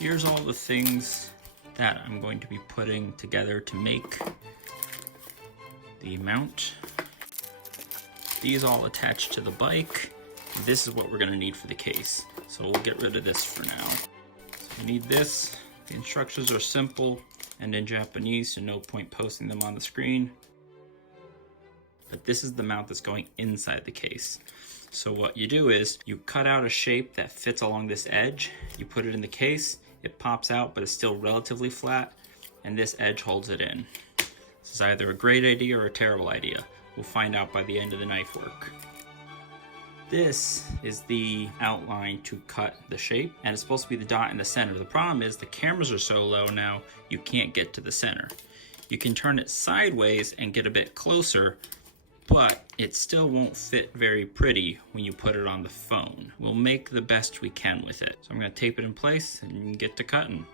Here's all the things that I'm going to be putting together to make the mount. These all attach to the bike. This is what we're gonna need for the case. So we'll get rid of this for now. So we need this. The instructions are simple and in Japanese, so no point posting them on the screen. But this is the mount that's going inside the case. So what you do is you cut out a shape that fits along this edge, you put it in the case, it pops out but it's still relatively flat, and this edge holds it in. This is either a great idea or a terrible idea. We'll find out by the end of the knife work. This is the outline to cut the shape, and it's supposed to be the dot in the center. The problem is the cameras are so low now, you can't get to the center. You can turn it sideways and get a bit closer, but it still won't fit very pretty when you put it on the phone. We'll make the best we can with it. So I'm gonna tape it in place and get to cutting.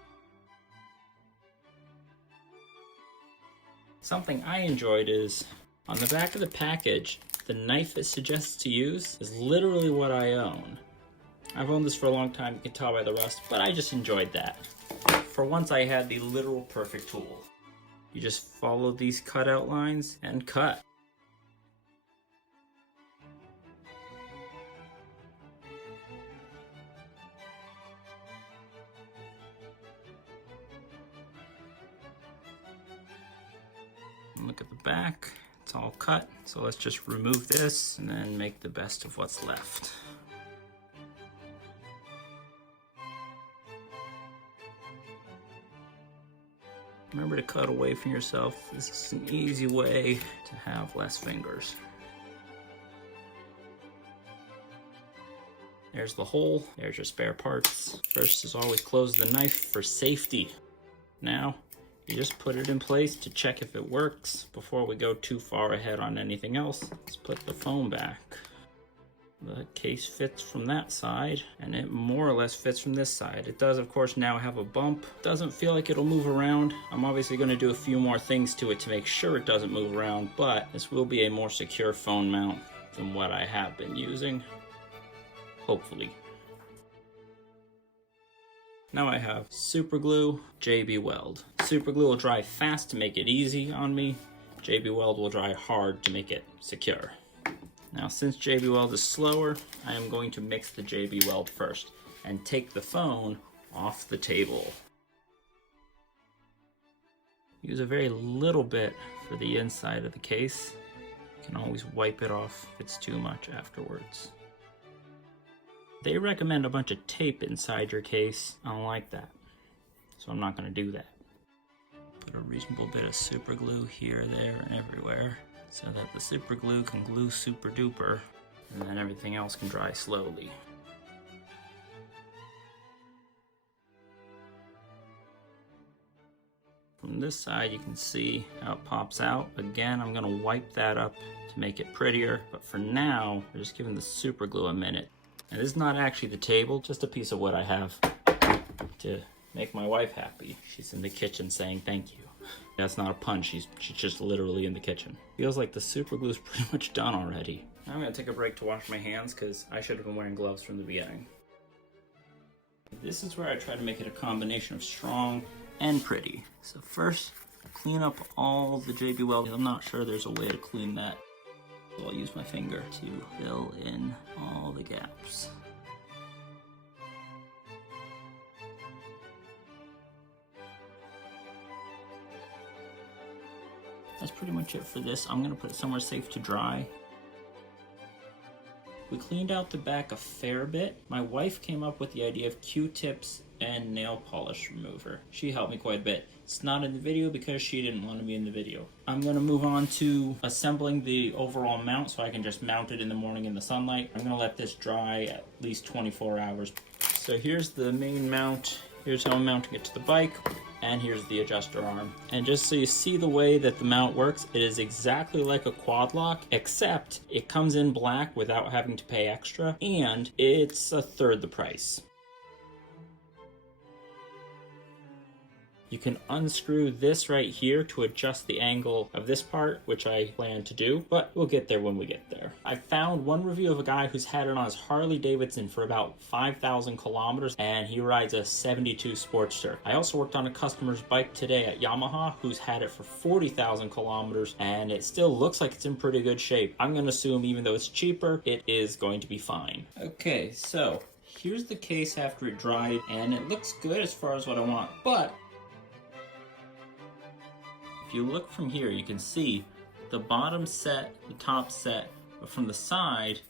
Something I enjoyed is, on the back of the package, the knife it suggests to use is literally what I own. I've owned this for a long time, you can tell by the rust, but I just enjoyed that. For once I had the literal perfect tool. You just follow these cutout lines and cut. Look at the back, it's all cut. So let's just remove this and then make the best of what's left. Remember to cut away from yourself. This is an easy way to have less fingers. There's the hole, there's your spare parts. First is always close the knife for safety. Now, you just put it in place to check if it works before we go too far ahead on anything else. Let's put the phone back. The case fits from that side, and it more or less fits from this side. It does, of course, now have a bump. Doesn't feel like it'll move around. I'm obviously going to do a few more things to it to make sure it doesn't move around, but this will be a more secure phone mount than what I have been using. Hopefully. Now I have super glue, JB Weld. Super glue will dry fast to make it easy on me. JB Weld will dry hard to make it secure. Now since JB Weld is slower, I am going to mix the JB Weld first and take the phone off the table. Use a very little bit for the inside of the case. You can always wipe it off if it's too much afterwards. They recommend a bunch of tape inside your case. I don't like that, so I'm not going to do that. Put a reasonable bit of super glue here, there, and everywhere so that the super glue can glue super duper, and then everything else can dry slowly. From this side you can see how it pops out. Again, I'm going to wipe that up to make it prettier, but for now we're just giving the super glue a minute. And this is not actually the table, just a piece of wood I have to make my wife happy. She's in the kitchen saying thank you. That's not a pun, she's just literally in the kitchen. Feels like the super glue is pretty much done already. Now I'm gonna take a break to wash my hands because I should have been wearing gloves from the beginning. This is where I try to make it a combination of strong and pretty. So first, clean up all the JB Weld. I'm not sure there's a way to clean that. So I'll use my finger to fill in all the gaps. That's pretty much it for this. I'm gonna put it somewhere safe to dry. We cleaned out the back a fair bit. My wife came up with the idea of Q-tips and nail polish remover. She helped me quite a bit. It's not in the video because she didn't want to be in the video. I'm going to move on to assembling the overall mount so I can just mount it in the morning in the sunlight. I'm going to let this dry at least 24 hours. So here's the main mount. Here's how I'm mounting it to the bike. And here's the adjuster arm. And just so you see the way that the mount works, it is exactly like a quad lock, except it comes in black without having to pay extra, and it's a third the price. You can unscrew this right here to adjust the angle of this part, which I plan to do, but we'll get there when we get there. I found one review of a guy who's had it on his Harley Davidson for about 5,000 kilometers, and he rides a 72 Sportster. I also worked on a customer's bike today at Yamaha who's had it for 40,000 kilometers, and it still looks like it's in pretty good shape. I'm gonna assume even though it's cheaper, it is going to be fine. Okay, so here's the case after it dried, and it looks good as far as what I want, but if you look from here, you can see the bottom set, the top set, but from the side,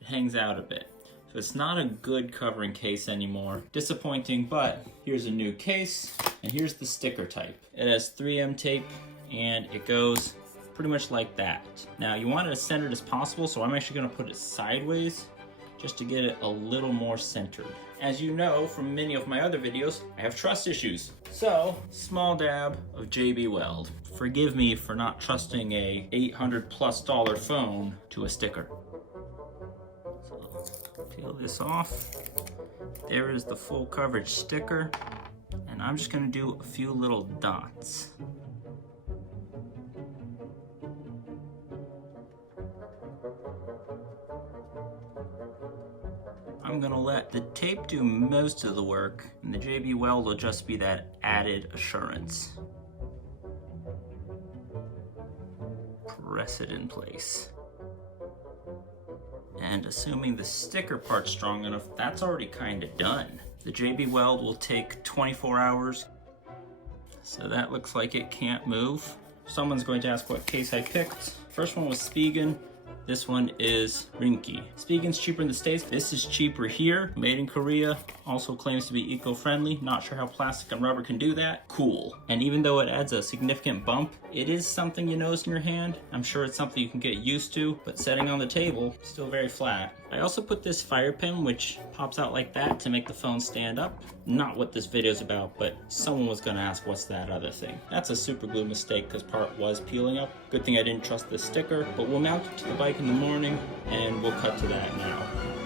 it hangs out a bit. So it's not a good covering case anymore. Disappointing, but here's a new case, and here's the sticker type. It has 3M tape, and it goes pretty much like that. Now, you want it as centered as possible, so I'm actually gonna put it sideways just to get it a little more centered. As you know from many of my other videos, I have trust issues. So, small dab of JB Weld. Forgive me for not trusting a $800+ phone to a sticker. So, peel this off. There is the full coverage sticker. And I'm just gonna do a few little dots. I'm gonna let the tape do most of the work, and the JB Weld will just be that added assurance. Press it in place. And assuming the sticker part's strong enough, that's already kinda done. The JB Weld will take 24 hours, so that looks like it can't move. Someone's going to ask what case I picked. First one was Spigen. This one is Rinky. Spigen's cheaper in the States. This is cheaper here. Made in Korea. Also claims to be eco-friendly. Not sure how plastic and rubber can do that. Cool. And even though it adds a significant bump, it is something you notice in your hand. I'm sure it's something you can get used to, but setting on the table, still very flat. I also put this fire pin, which pops out like that to make the phone stand up. Not what this video is about, but someone was gonna ask what's that other thing. That's a super glue mistake because part was peeling up. Good thing I didn't trust the sticker, but we'll mount it to the bike in the morning and we'll cut to that now.